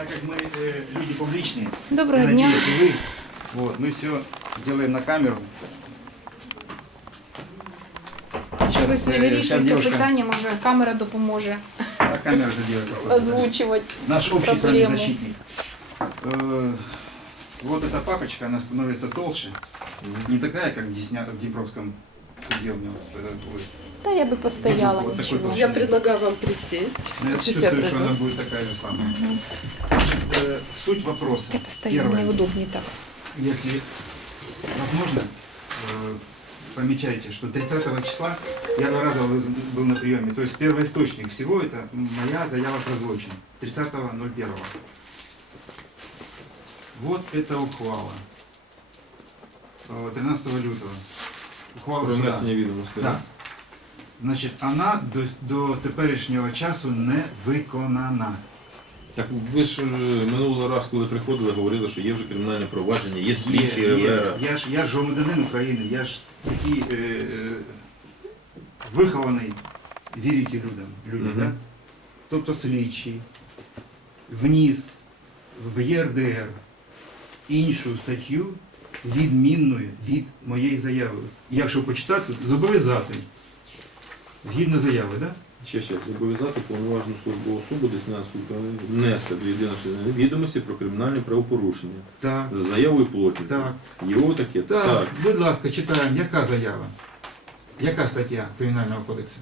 Так как мы э, люди публичные, Доброго я дня. надеюсь, и вы, вот, мы все делаем на камеру. Щось не вирішується девушка- питання, може камера допоможе А камера же делает. озвучувати. Наш общий с вами проблему. защитник. Э, Вот эта папочка, она становится толще. Не такая, как в, Десня... в Днепровском суде у него. Вот. Та я би постояла Вот толщины. Я предлагаю вам присесть. Но я чувствую, что она будет такая же самая. Значит, э, суть вопроса. Я постояла, Первое. мне удобнее так. Если возможно, э, помечайте, что 30 числа я два раза был на приеме. То есть первоисточник всего это моя заява про злочин. 30.01. Вот это ухвала. Э, 13 лютого. Ухвала Про суда. внесення відомостей. Да. Значить, вона до, до теперішнього часу не виконана. Так ви ж е, минулого раз, коли приходили, говорили, що є вже кримінальне провадження, є слідчі Є, є. РВР. Я ж я ж громадянин України, я ж такий е, е, вихований, вірите людям, людям Мгм. да? тобто слідчий вніс в ЄРДР іншу статтю відмінною від моєї заяви. Якщо почитати, зобов'язати. Згідно заяви, так? Да? Ще ще зобов'язати повноважну службу особу Деснянської внести до єдиної відомості про кримінальне правопорушення Так. за заявою плотника. Так. Його таке. Так, Так. будь ласка, читаємо, яка заява? Яка стаття Кримінального кодексу?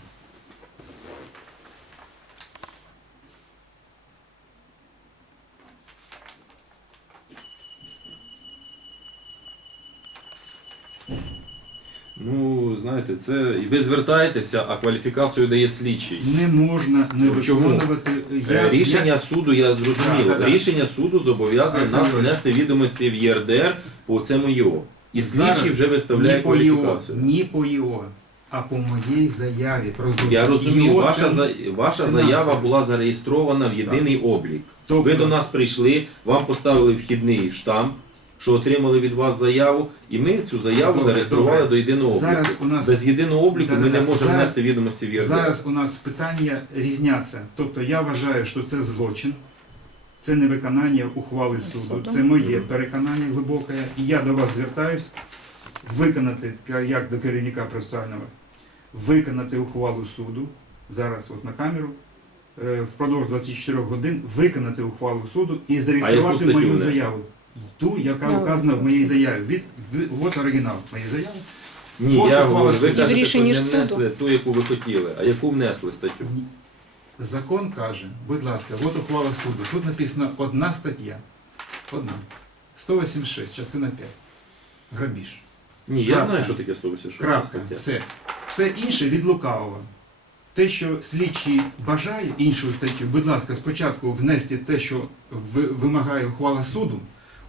Ну, знаєте, це і ви звертаєтеся, а кваліфікацію дає слідчий. Не можна не Ну, чому? виконувати. Е, Рішення суду, я зрозумів, Да, да, да. рішення суду зобов'язує Олександр нас внести відомості в ЄРДР по цьому ЙО. І Зараз слідчий вже виставляє ні по ЄО, кваліфікацію. ні по ЄО, а по моїй заяві про. Я розумію, ЄО ваша, це- за- ваша це заява назва. була зареєстрована в єдиний облік. Тобто- Ви до нас прийшли, вам поставили вхідний штамп, що отримали від вас заяву, і ми цю заяву Добре, зареєстрували добре. до єдиного обліку. Зараз у нас Без єдиного обліку ми Да-да-да. не можемо Зараз- внести відомості в ЄРДР. Зараз у нас питання різняться. Тобто я вважаю, що це злочин, це не виконання ухвали суду, це моє переконання глибоке. І я до вас звертаюсь виконати, як до керівника процесуального, виконати ухвалу суду, зараз от на камеру, е, впродовж 24 годин виконати ухвалу суду і зареєструвати мою внести? заяву. Ту, яка Я вказана в моїй заяві. Від, від, от оригінал моєї заяви. Ні, От я ухвала говорю, ви суду. І в кажете, що рішенні не ж суду. внесли ту, яку ви хотіли, а яку внесли статтю. Ні. Закон каже, будь ласка, от ухвала суду. Тут написано одна стаття. Одна. 186, частина 5. Грабіж. Ні, я Крапка. знаю, що таке 186 Крапка. стаття. Все. Все інше від лукавого. Те, що слідчий бажає іншу статтю, будь ласка, спочатку внести те, що ви- вимагає ухвала суду.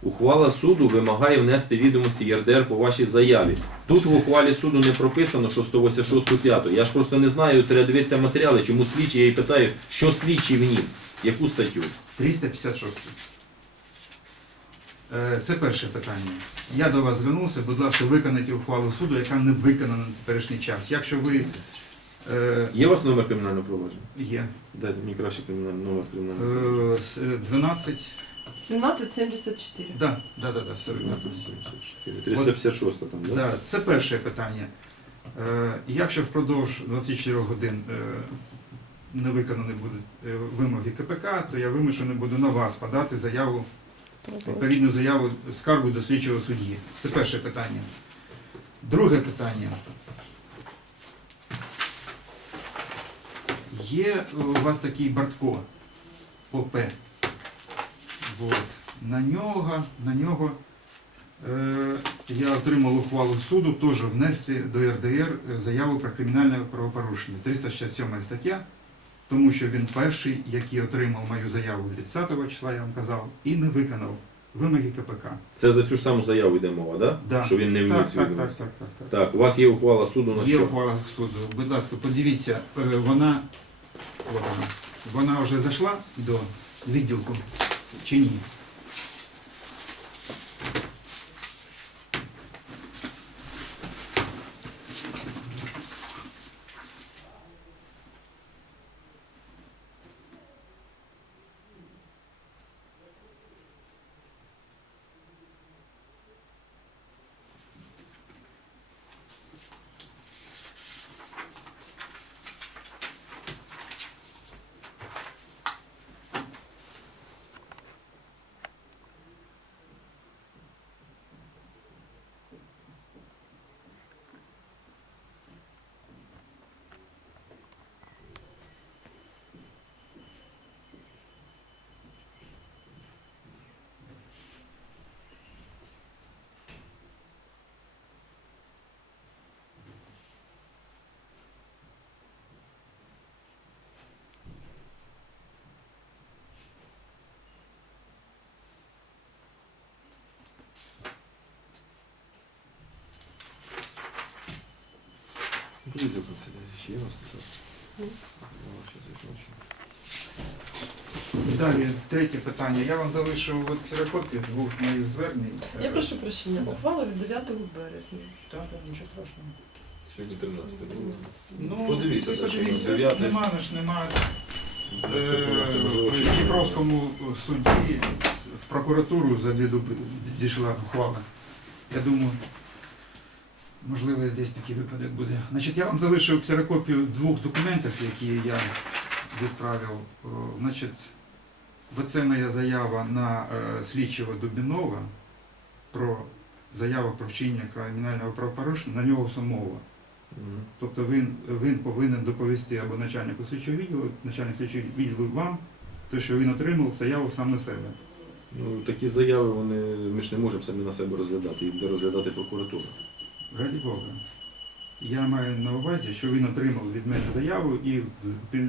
Ухвала суду вимагає внести відомості ЄРДР по вашій заяві. Тут в ухвалі суду не прописано, що 186 5. Я ж просто не знаю, треба дивитися матеріали, чому слідчий, я і питаю, що слідчий вніс, яку статтю. 356. Е, Це перше питання. Я до вас звернувся, будь ласка, виконайте ухвалу суду, яка не виконана на теперішній час. Якщо ви е, Є у вас номер кримінального провадження? є Дайте мені краще кримінальний номер кримінального провадження. е, с- е, 12, 1774. да, да, да, да, 49. 356 там, да? Да, це перше питання. Е, Якщо впродовж 24 годин е, не виконані будуть е, вимоги КПК, то я вимушений буду на вас подати заяву, відповідну заяву скаргу до слідчого судді. Це перше питання. Друге питання. Є у вас такий Бартко ОП. Вот. На нього, на нього е, я отримав ухвалу суду теж внести до РДР е, заяву про кримінальне правопорушення. 367 стаття, тому що він перший, який отримав мою заяву 30 числа, я вам казав, і не виконав вимоги КПК. Це за цю ж саму заяву йде мова, да? Да. Що він не Так, вніс так, так, відомості. так, так, так. Так, у вас є ухвала суду на Є що? ухвала суду. Будь ласка, подивіться, е, вона, от вона, вона вже зайшла до відділку чи ні? Вас. Ну, щас я бачу. Далі, третє питання. Я вам залишив от ксерокопію двох моїх звернень. Я Е, прошу прощення. Ухвала від 9 березня. Так, так, нічого страшного. Сьогодні 13 було. Ну, Подивіться, подивіться, дев'яте. нема, ж нема. Е, В Дніпровському суді в прокуратуру за дві доби дійшла ухвала. Я думаю, можливо, здесь такий випадок буде. Значить, я вам залишив ксерокопію двох документів, які я відправив. О, Значить, оце моя заява на е, слідчого Дубінова про заяву про вчинення кримінального правопорушення на нього самого. Мгм. Тобто він, він повинен доповісти або начальнику слідчого відділу, начальник слідчого відділу вам, те, що він отримав заяву сам на себе. Ну, такі заяви, вони, ми ж не можемо самі на себе розглядати, їх буде розглядати прокуратура. Раді Бога. Я маю на увазі, що він отримав від мене заяву і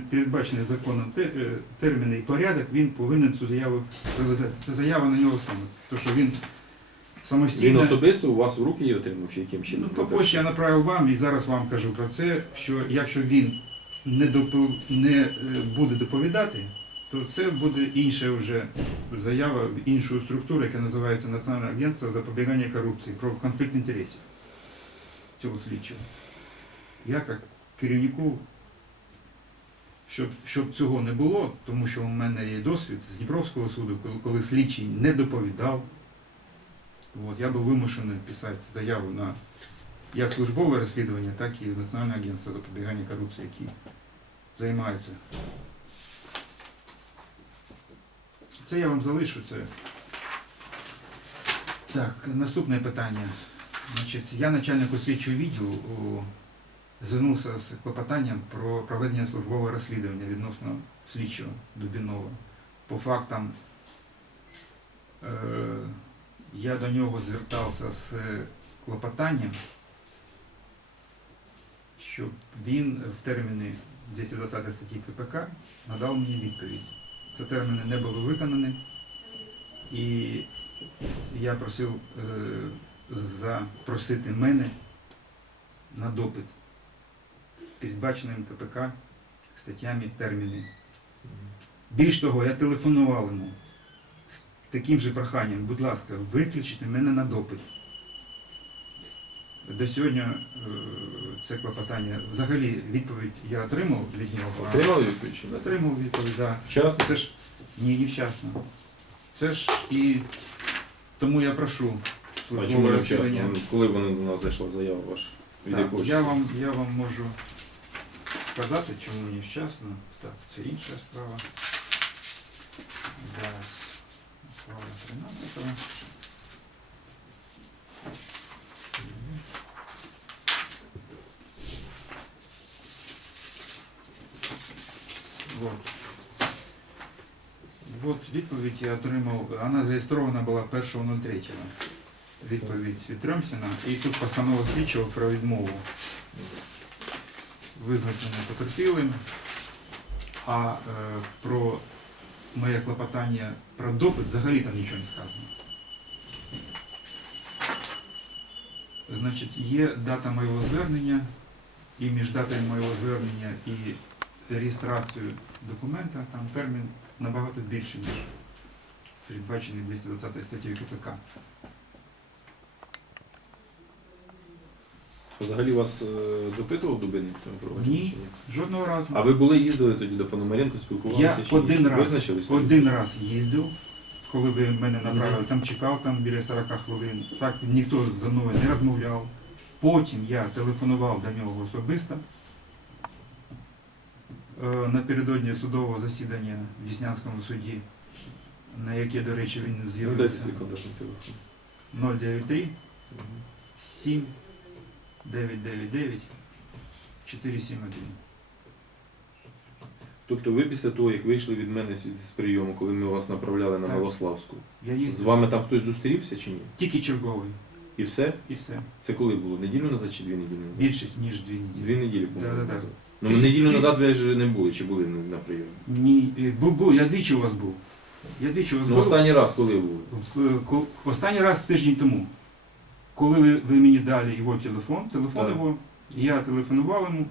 передбачений законом е, терміни і порядок він повинен цю заяву розглядати. Це заява на нього саме. Тому що він Він особисто у вас в руки її отримав, чи яким чином? Ну, почті я направив вам і зараз вам кажу про це, що якщо він не, допов... не е, буде доповідати, то це буде інша вже заява в іншу структуру, яка називається Національне агентство запобігання корупції про конфлікт інтересів цього слідчого. Я як керівнику, щоб, щоб цього не було, тому що у мене є досвід з Дніпровського суду, коли, коли слідчий не доповідав, от, я був вимушений писати заяву на як службове розслідування, так і Національне агентство запобігання корупції, які займаються. Це я вам залишу. Це. Так, наступне питання. Значить, я начальнику слідчого відділу звернувся з клопотанням про проведення службового розслідування відносно слідчого Дубінова. По фактам е, я до нього звертався з клопотанням, щоб він в терміни 220 статті КПК надав мені відповідь. Ці терміни не були виконані, і я просив е, запросити мене на допит, передбаченим КПК статтями терміни. Більш того, я телефонував йому з таким же проханням, будь ласка, виключіть мене на допит. До сьогодні е, це клопотання. Взагалі відповідь я отримав від нього. Отримали відповідь? Отримав відповідь, так. Вчасно? Це ж ні, не вчасно. Це ж і тому я прошу А службове чому не розслідування. вчасно? Ну, Коли вона до нас зайшла заява ваша? Від Так, якого я числа? вам, я вам можу сказати, чому не вчасно. Так, це інша справа. Зараз. Справа 13. Вот. Вот відповідь я отримав, вона зареєстрована була 1.03. Відповідь від Тремсіна. І тут постанова слідчого про відмову визначене потерпілим, а е, про моє клопотання про допит взагалі там нічого не сказано. Значить, є дата моєго звернення, і між датою моєго звернення і реєстрацією документа там термін набагато більший, ніж передбачений 220 статтею КПК. Взагалі вас е, допитував Дубин в цьому провадженні? Ні. чи? Жодного разу. А ви були їздили тоді до Пономаренко, спілкувалися? Я чи ні? один раз, Визначились? тоді? один раз їздив, коли ви мене направили, там чекав там біля 40 хвилин. Так ніхто за мною не розмовляв. Потім я телефонував до нього особисто. Е, Напередодні судового засідання в Діснянському суді, на яке, до речі, він Ну, дайте з'явився. свій контактний телефон. 093 7 999 471. Тобто ви після того, як вийшли від мене з з прийому, коли ми вас направляли на Так. Малославську, Я з їздив вами там хтось зустрівся чи ні? тільки черговий І все? і все. Це коли було? Неділю назад чи дві неділі назад? Більше, ніж дві неділі. Дві неділі по-моєму, Да-да-да. назад. Ну, Після- неділю після- назад ви ж не були, чи були на прийомі? Ні, е, був, був, я двічі у вас був. Я двічі у вас Ну, був. останній раз коли були? В- е, ко- Останній раз тиждень тому. Коли ви, ви мені дали його телефон, телефон Так. його Я телефонував йому,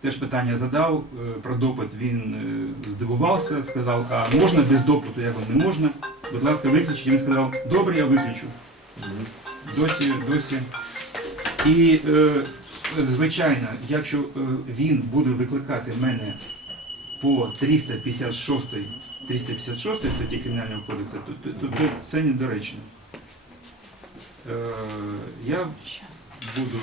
теж питання задав е, про допит. Він е, здивувався, сказав, а можна без допиту? Я говорю, не можна. Будь ласка, виключіть. Він сказав, добре, я виключу. Досі, досі. І, е, звичайно, якщо він буде викликати мене по 356 356 статті Кримінального кодексу, то, то, то, то це недоречно. Е, я буду.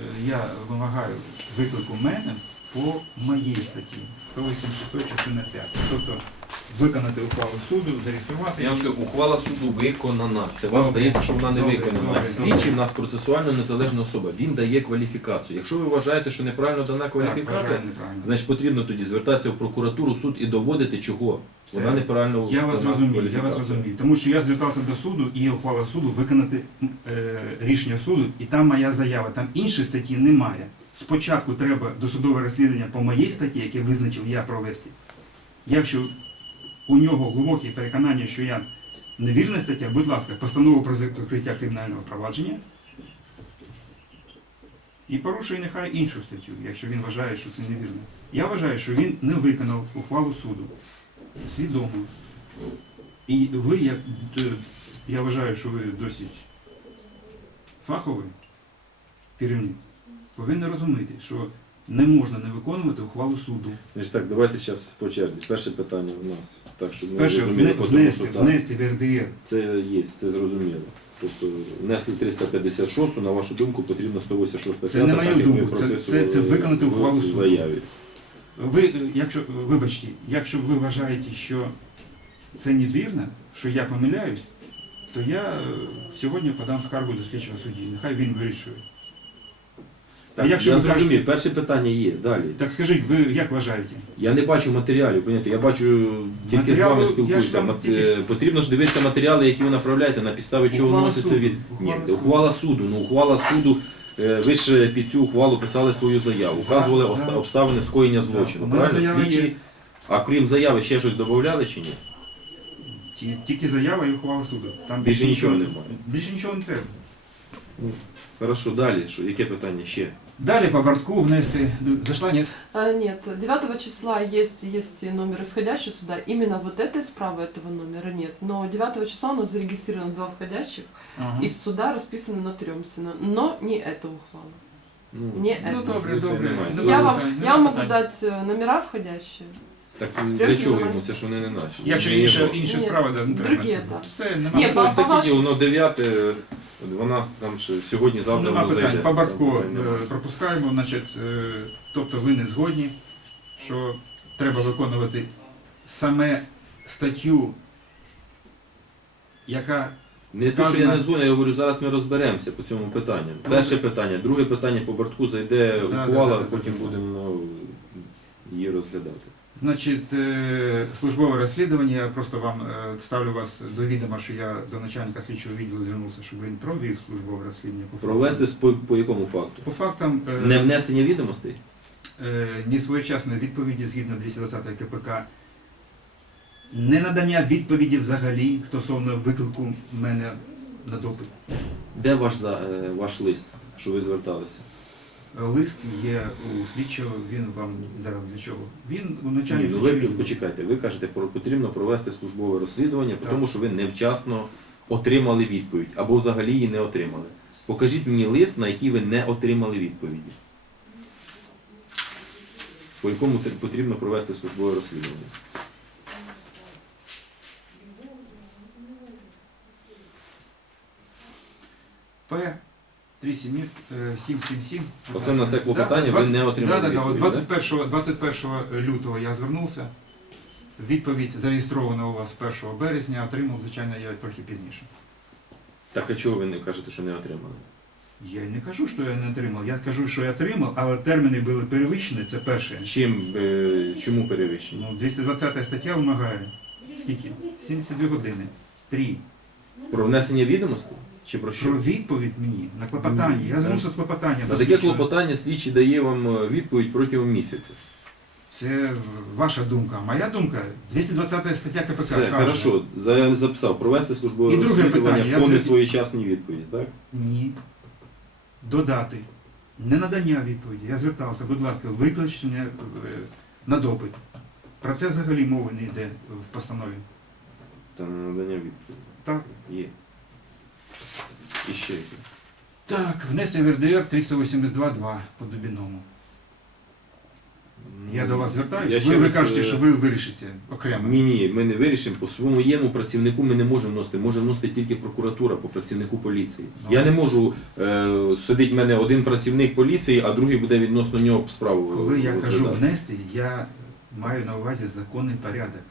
е, Я вимагаю виклику мене по моїй статті 186 частина 5. Тобто виконати ухвалу суду, зареєструвати. Я вам скажу, ухвала суду виконана. Це вам Добре. здається, що вона не Добре, виконана. добре, Слідчий добре. в нас процесуально незалежна особа. Він дає кваліфікацію. Якщо ви вважаєте, що неправильно дана кваліфікація, вважаю неправильно. значить потрібно тоді звертатися в прокуратуру, суд і доводити, чого Все. вона неправильно Я вас дана розумію, я вас кваліфікація. розумію. Тому що я звертався до суду і є ухвала суду виконати е, рішення суду, і там моя заява. Там іншої статті немає. Спочатку треба досудове розслідування по моїй статті, яке визначив я провести. Якщо у нього глибокі переконання, що я невірна стаття, будь ласка, постанову про закриття кримінального провадження. І порушує нехай іншу статтю, якщо він вважає, що це невірно. Я вважаю, що він не виконав ухвалу суду свідомо. І ви, як е, я вважаю, що ви досить фаховий керівник, повинні розуміти, що не можна не виконувати ухвалу суду. Значить так, давайте зараз по черзі. Перше питання у нас. Так, щоб ми Перше, розуміли, вне- тому внести, що так, внести в РДР. це є, це зрозуміло. Тобто внесли 356, на вашу думку, потрібно 186 Це не мою так, думку, це- це- це виконати ухвалу суду. заяві. Ви, е, якщо, вибачте, якщо ви вважаєте, що це невірно, що я помиляюсь, то я е, сьогодні подам скаргу до слідчого судді. Нехай він вирішує. Так, якщо я ви кажете- зрозумів, перше питання є. Далі. Так скажіть, ви як вважаєте? Я не бачу матеріалів, поняття, я бачу тільки з Матеріали, вами ж спілкуюся. вам Мат- тільки е, Потрібно ж дивитися матеріали, які ви направляєте, на підставі чого Ухвала вноситься суду, від. ухвала Ні, суду. ухвала суду. Ну, ухвала суду. е, Ви ж під цю ухвалу писали свою заяву, вказували оста- да. обставини скоєння злочину. У мене Правильно? заява є. Слідчі. А крім заяви, ще щось додавали чи ні? Ті- Тільки заява і ухвала суду. Там Більше нічого немає. Більше нічого не треба. Хорошо, далі. Що, яке питання ще? Далі по бортку внести. Зайшла, ні? А, нет, 9 числа есть, есть номер исходящий сюда. Именно вот этой справы этого номера нет. Но 9 числа у нас зарегистрировано два входящих. Ага. Из суда расписано на Трёмсина. Но не это ухвала. Ну, Не Ну, это. добре, це добре. немає. Добре, Я вам, питань, я вам могу питань. дать э, номера входящие. Так Трьох для чого немає. йому? Це ж вони не наші. Якщо Вони інша, його- інша Ні, справа, да, не треба. другі, так. Все, нема Ні, питань. по- Ну, таке ваш- діло, воно 9, вона там ще сьогодні, завтра Нема воно питань. зайде. По Там питань нема. е, пропускаємо, значить, е, тобто ви не згодні, що треба виконувати саме статтю, яка Не те, що я Вказано- не згоден, я говорю, зараз ми розберемося по цьому питанню. Перше питання, друге питання по бортку зайде Да, да, ухвала, да, да, потім да. будемо ну, її розглядати. Значить, е, службове розслідування, я просто вам е, ставлю вас до відома, що я до начальника слідчого відділу звернувся, щоб він провів службове розслідування. по. Провести по, по якому факту? По фактам е, Не внесення відомостей? е, несвоєчасної відповіді згідно 220 КПК, не надання відповіді взагалі стосовно виклику мене на допит. Де ваш, е, ваш лист, що ви зверталися? Лист є у слідчого, він вам зараз для чого? Він у Ні, ну ви почекайте, ви кажете, про- потрібно провести службове розслідування, Так. тому що ви невчасно отримали відповідь або взагалі її не отримали. Покажіть мені лист, на який ви не отримали відповіді. По якому тр- потрібно провести службове розслідування. П 37 777. Оце на це клопотання ви не отримали Так, відповідь, да? 21, 21 лютого я звернувся. Відповідь зареєстрована у вас 1 березня, отримав, звичайно, я трохи пізніше. Так а чого ви не кажете, що не отримали? Я не кажу, що я не отримав. Я кажу, що я отримав, але терміни були перевищені, це перше. Чим, е, чому перевищення? Ну, 220 стаття вимагає. Скільки? 72 години. Три. Про внесення відомостей? Чи про що? Про відповідь мені на клопотання. Я звернувся з клопотанням. На таке клопотання слідчий дає вам е, відповідь протягом місяця. Це ваша думка. Моя думка 220 стаття КПК. Все, каже, хорошо, За- записав. Провести службове І друге розслідування питання, я по вже- несвоєчасній відповіді, так? Ні. додати ненадання відповіді. Я звертався, будь ласка, викличте мене е, на допит. Про це взагалі мови не йде в постанові. Там надання відповіді. Так. Є. І ще яке. Так, внести в РДР 382.2 по Дубіному. Я до вас звертаюся. Я Ви, ще ви раз, кажете, е, що ви вирішите окремо. Ні, ні, ми не вирішимо. По своєму працівнику ми не можемо вносити. Може вносити тільки прокуратура по працівнику поліції. Ну. Я не можу е, сидить в мене один працівник поліції, а другий буде відносно нього справу. Коли я кажу розглядати. внести, я маю на увазі законний порядок.